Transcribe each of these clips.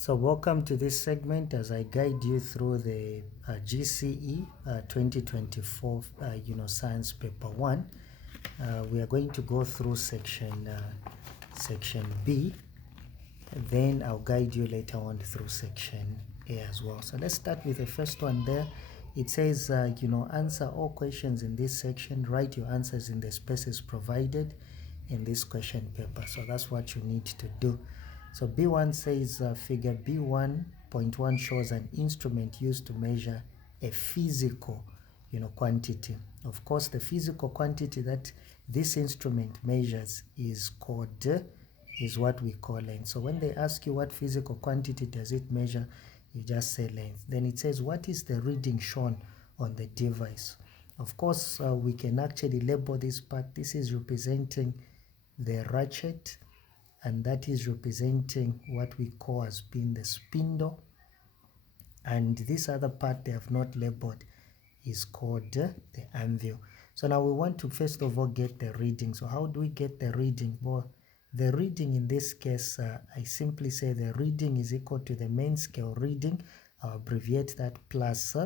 So welcome to this segment as I guide you through the GCE 2024 Science Paper 1. We are going to go through section B, then I'll guide you later on through section A as well. So let's start with the first one there. It says, answer all questions in this section. Write your answers in the spaces provided in this question paper. So that's what you need to do. So B1 says figure B1.1 shows an instrument used to measure a physical quantity. Of course, the physical quantity that this instrument measures is what we call length. So when they ask you what physical quantity does it measure, you just say length. Then it says what is the reading shown on the device. Of course, we can actually label this part. This is representing the ratchet, and that is representing what we call as being the spindle. And this other part they have not labeled is called the anvil. So now we want to first of all get the reading. So how do we get the reading? Well, the reading in this case, I simply say the reading is equal to the main scale reading. I'll abbreviate that plus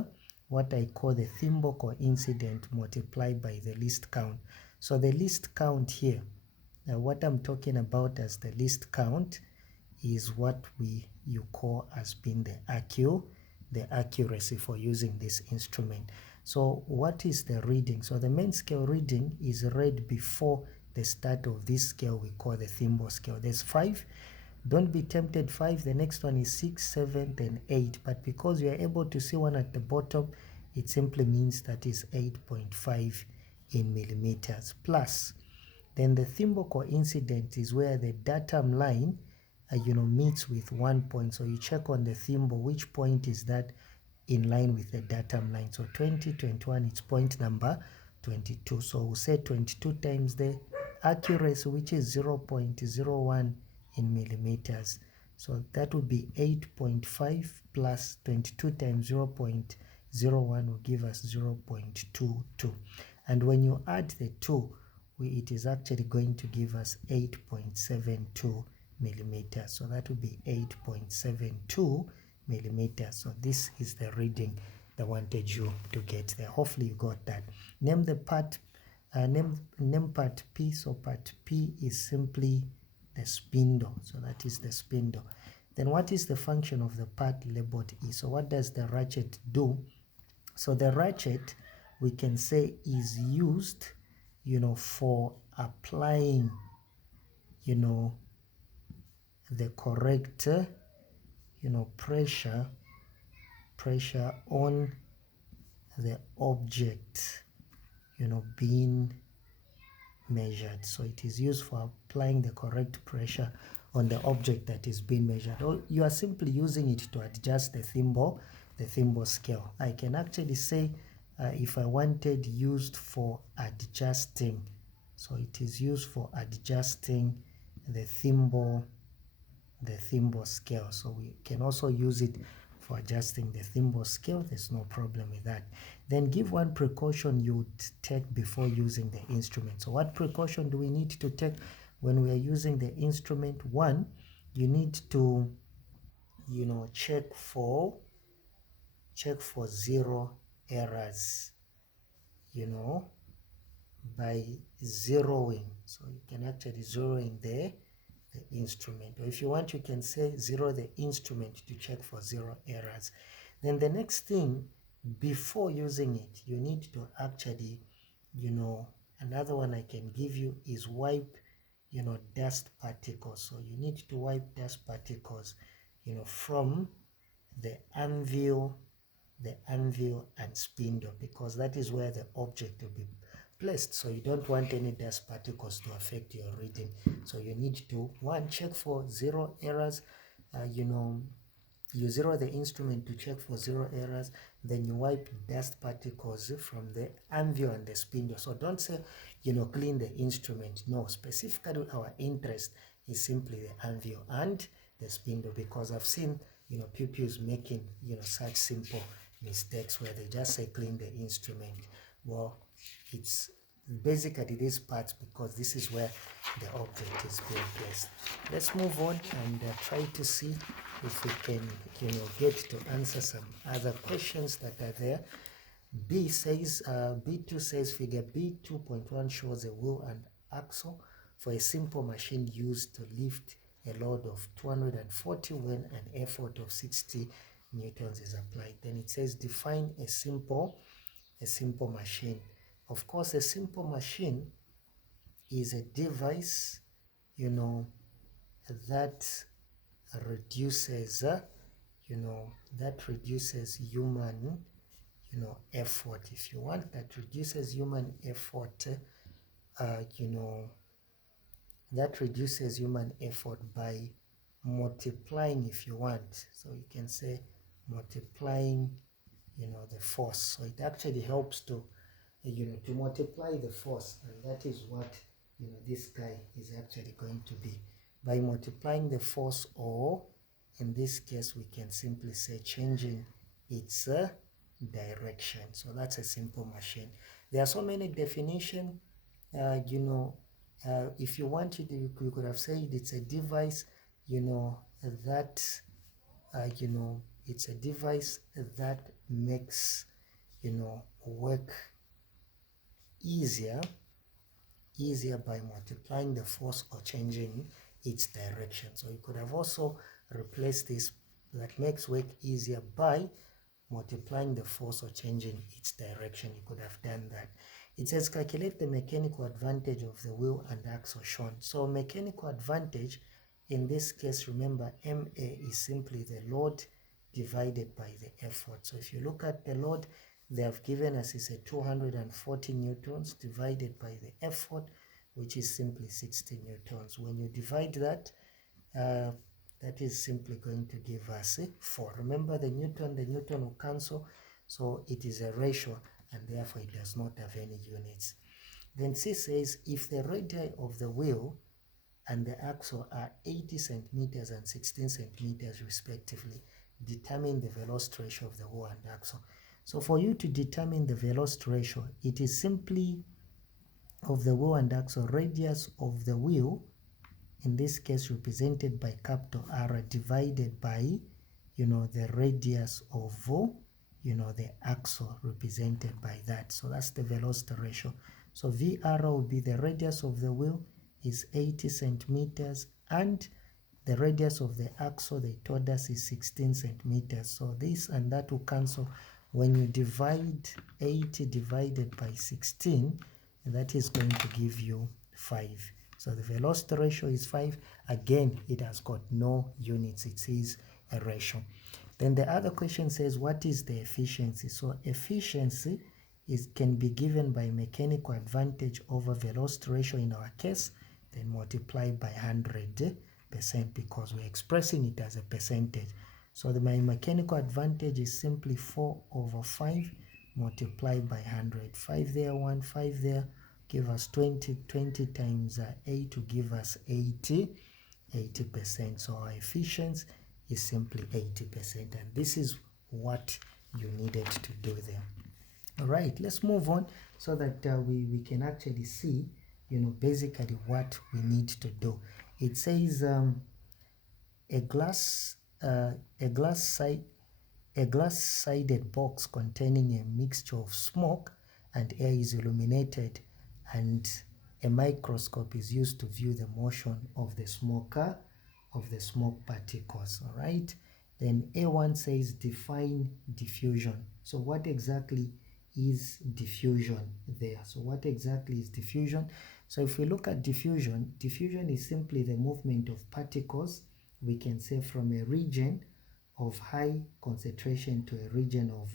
what I call the thimble coincident multiplied by the least count. So the least count here, what I'm talking about as the least count is what you call as being the accuracy for using this instrument. So what is the reading? So the main scale reading is read before the start of this scale we call the thimble scale. There's 5. Don't be tempted 5. The next one is 6, 7, then 8. But because you are able to see one at the bottom, it simply means that is 8.5 in millimeters plus. Then the thimble coincident is where the datum line meets with 1 point. So you check on the thimble which point is that in line with the datum line. So 2021 it's point number 22. So we'll say 22 times the accuracy, which is 0.01 in millimeters. So that would be 8.5 plus 22 times 0.01 will give us 0.22. And when you add the 2, it is actually going to give us 8.72 millimeters. So that would be 8.72 millimeters. So this is the reading they wanted you to get there. Hopefully you got that. Name the part, name part P. So part P is simply the spindle. So that is the spindle. Then what is the function of the part labeled E? So what does the ratchet do? So the ratchet, we can say, is used for applying the correct pressure on the object being measured. So it is used for applying the correct pressure on the object that is being measured. Or you are simply using it to adjust the thimble scale. I can actually say if I wanted used for adjusting, so it is used for adjusting the thimble scale. So we can also use it for adjusting the thimble scale. There's no problem with that. Then give one precaution you would take before using the instrument. So what precaution do we need to take when we are using the instrument? One, you need to check for 0 errors by zeroing. So you can actually zero in the instrument, or if you want you can say zero the instrument to check for 0 errors. Then the next thing, before using it, you need to actually another one I can give you is wipe dust particles. So you need to wipe dust particles from the anvil and spindle, because that is where the object will be placed. So you don't want any dust particles to affect your reading. So you need to, one, check for 0 errors. You zero the instrument to check for 0 errors. Then you wipe dust particles from the anvil and the spindle. So don't say clean the instrument. No, specifically our interest is simply the anvil and the spindle, because I've seen pupils making such simple mistakes where they just say clean the instrument. Well, it's basically this part, because this is where the object is being placed. Let's move on and try to see if we can, get to answer some other questions that are there. B2 says figure B2.1 shows a wheel and axle for a simple machine used to lift a load of 240 when an effort of 60 newtons is applied. Then it says define a simple machine. Of course, a simple machine is a device, that reduces, human, effort. If you want, that reduces human effort, that reduces human effort by multiplying, if you want. So you can say multiplying, the force. So it actually helps to, to multiply the force, and that is what, this guy is actually going to be. By multiplying the force, or in this case, we can simply say changing its direction. So that's a simple machine. There are so many definitions. If you wanted, you could have said it's a device, that, it's a device that makes, work easier by multiplying the force or changing its direction. So you could have also replaced this, that makes work easier by multiplying the force or changing its direction. You could have done that. It says calculate the mechanical advantage of the wheel and axle shown. So mechanical advantage, in this case, remember, MA is simply the load divided by the effort. So if you look at the load they have given us is a 240 newtons divided by the effort, which is simply 60 newtons. When you divide that, that is simply going to give us 4. Remember, the newton will cancel, so it is a ratio, and therefore it does not have any units. Then C says if the radii of the wheel and the axle are 80 centimeters and 16 centimeters respectively, determine the velocity ratio of the wheel and axle. So for you to determine the velocity ratio, it is simply of the wheel and axle, radius of the wheel, in this case represented by capital R, divided by, the radius of, the axle, represented by that. So that's the velocity ratio. So VR will be the radius of the wheel is 80 centimeters, and the radius of the axle, they told us, is 16 centimeters. So this and that will cancel. When you divide 80 divided by 16, that is going to give you 5. So the velocity ratio is 5. Again, it has got no units. It is a ratio. Then the other question says, what is the efficiency? So efficiency can be given by mechanical advantage over velocity ratio in our case, then multiply by 100%, because we're expressing it as a percentage. So my mechanical advantage is simply 4/5 multiplied by 100. 5 there, 1, 5 there, give us 20. 20 times 8 to give us 80%. So our efficiency is simply 80%, and this is what you needed to do there. All right, let's move on so that we can actually see, basically what we need to do. It says a glass-sided box containing a mixture of smoke and air is illuminated, and a microscope is used to view the motion of the smoke particles. All right, then A1 says define diffusion. So what exactly is diffusion there? So what exactly is diffusion? So if we look at diffusion is simply the movement of particles, we can say, from a region of high concentration to a region of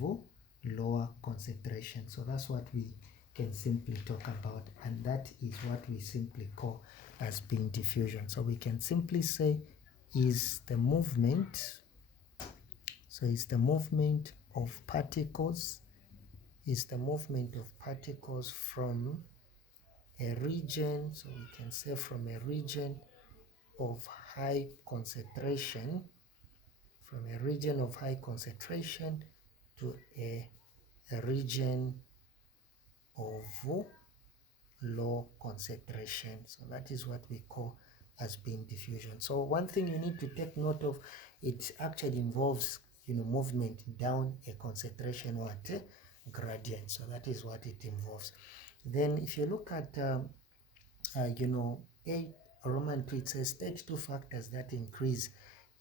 lower concentration. So that's what we can simply talk about, and that is what we simply call as being diffusion. So we can simply say is the movement, so it's the movement of particles, from a region, so we can say from a region of high concentration, to a region of low concentration. So that is what we call as being diffusion. So one thing you need to take note of, it actually involves, movement down a concentration gradient. So that is what it involves. Then if you look at a Roman 2, it says state 2 factors that increase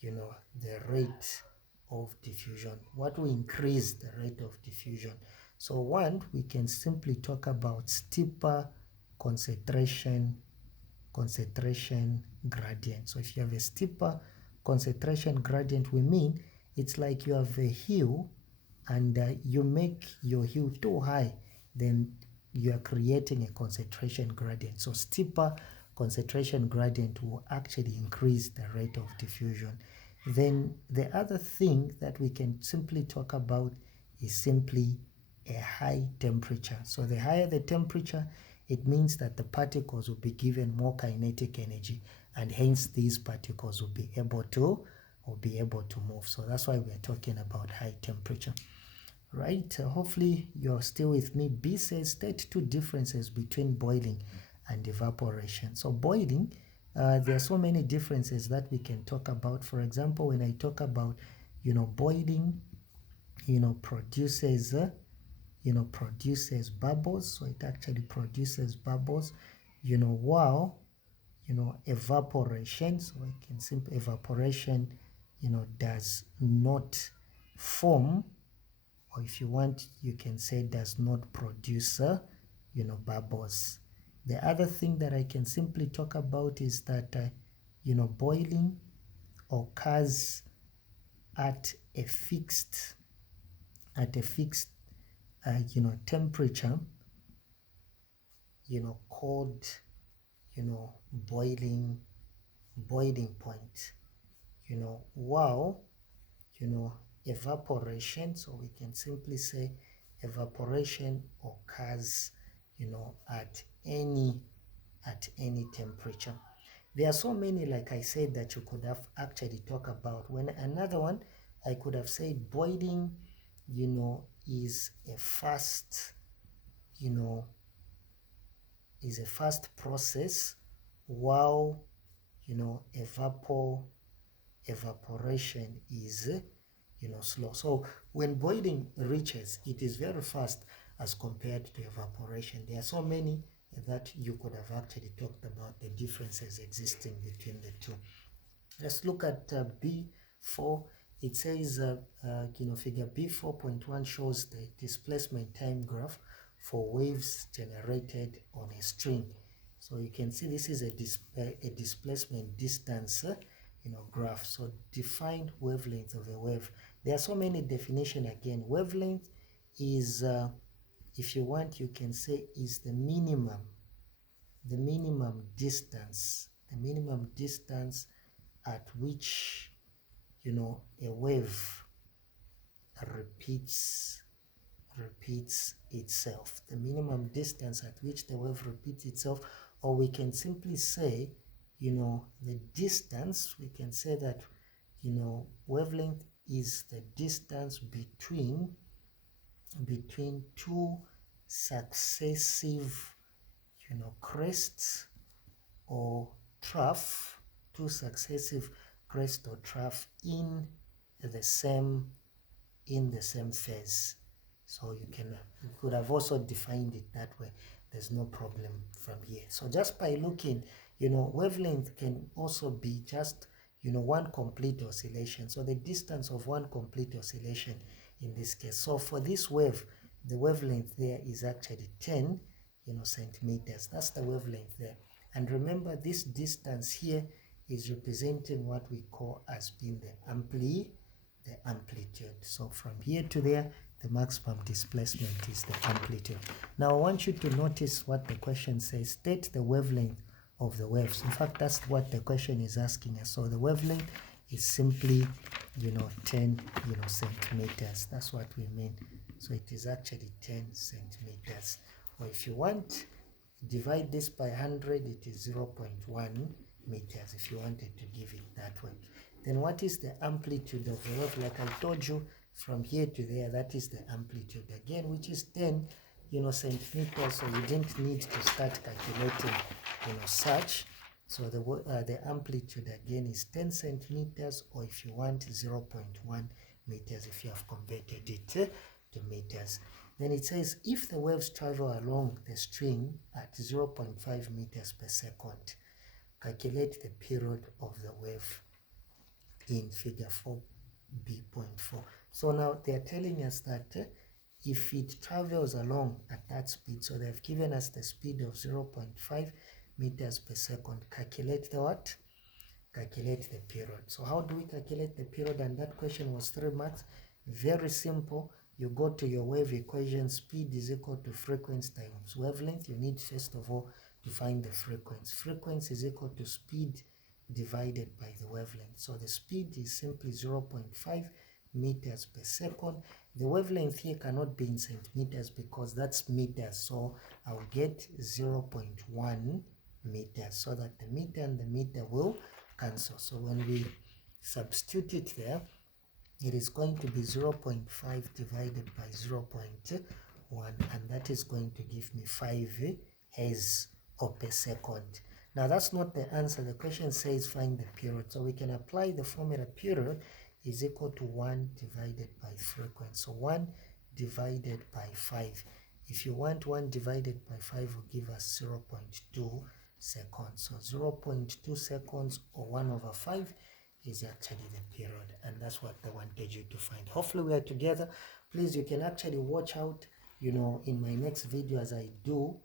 the rate of diffusion. What will increase the rate of diffusion? So one, we can simply talk about steeper concentration gradient. So if you have a steeper concentration gradient, we mean it's like you have a hill and you make your hill too high, then you are creating a concentration gradient. So steeper concentration gradient will actually increase the rate of diffusion. Then the other thing that we can simply talk about is simply a high temperature. So the higher the temperature, it means that the particles will be given more kinetic energy, and hence these particles will be able to move. So that's why we are talking about high temperature. Right, hopefully you're still with me. B says state 2 differences between boiling and evaporation. So boiling, there are so many differences that we can talk about. For example, when I talk about, boiling, produces bubbles. So it actually produces bubbles, while, evaporation, so I can simply evaporation, does not form, or if you want, you can say does not produce, bubbles. The other thing that I can simply talk about is that, boiling occurs at a fixed temperature, called, boiling point, while, evaporation, so we can simply say evaporation occurs, at any temperature. There are so many, like I said, that you could have actually talked about. When another one, I could have said boiling, is a fast, process, while, evaporation is, slow. So when boiling reaches, it is very fast as compared to evaporation. There are so many that you could have actually talked about the differences existing between the two. Let's look at B4. It says, figure B4.1 shows the displacement time graph for waves generated on a string. So you can see this is a displacement distance graph. So define wavelength of a wave. There are so many definitions again. Wavelength is, if you want, you can say is the minimum distance at which, a wave repeats itself. The minimum distance at which the wave repeats itself, or we can simply say, the distance, we can say that, wavelength is the distance between two successive, crests or trough, two successive crest or trough in the same phase. So you could have also defined it that way. There's no problem from here. So just by looking, wavelength can also be just, one complete oscillation. So the distance of one complete oscillation in this case. So for this wave, the wavelength there is actually 10, centimeters. That's the wavelength there. And remember, this distance here is representing what we call as being the amplitude. So from here to there, the maximum displacement is the amplitude. Now I want you to notice what the question says. State the wavelength of the waves. In fact, that's what the question is asking us. So the wavelength is simply, 10, centimeters. That's what we mean. So it is actually 10 centimeters. Or if you want, divide this by 100, it is 0.1 meters if you wanted to give it that way. Then what is the amplitude of the wave? Like I told you, from here to there, that is the amplitude again, which is 10 centimeters. So you didn't need to start calculating such. So the amplitude again is 10 centimeters, or if you want 0.1 meters if you have converted it to meters. Then it says if the waves travel along the string at 0.5 meters per second, calculate the period of the wave in figure 4b.4. So now they are telling us that if it travels along at that speed, so they've given us the speed of 0.5 meters per second, calculate the what? Calculate the period. So how do we calculate the period? And that question was 3 marks. Very simple. You go to your wave equation, speed is equal to frequency times wavelength. You need first of all to find the frequency. Frequency is equal to speed divided by the wavelength. So the speed is simply 0.5 meters per second. The wavelength here cannot be in centimeters because that's meters. So I'll get 0.1 meters, so that the meter and the meter will cancel. So when we substitute it there, it is going to be 0.5 divided by 0.1, and that is going to give me 5 Hz or per second. Now that's not the answer. The question says find the period, so we can apply the formula. Period is equal to 1 divided by frequency. So 1 divided by 5. If you want 1 divided by 5 will give us 0.2 seconds. So 0.2 seconds, or 1 over 5, is actually the period, and that's what they wanted you to find. Hopefully we are together. Please, you can actually watch out, in my next video as I do,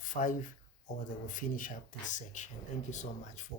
5, or they will finish up this section. Thank you so much for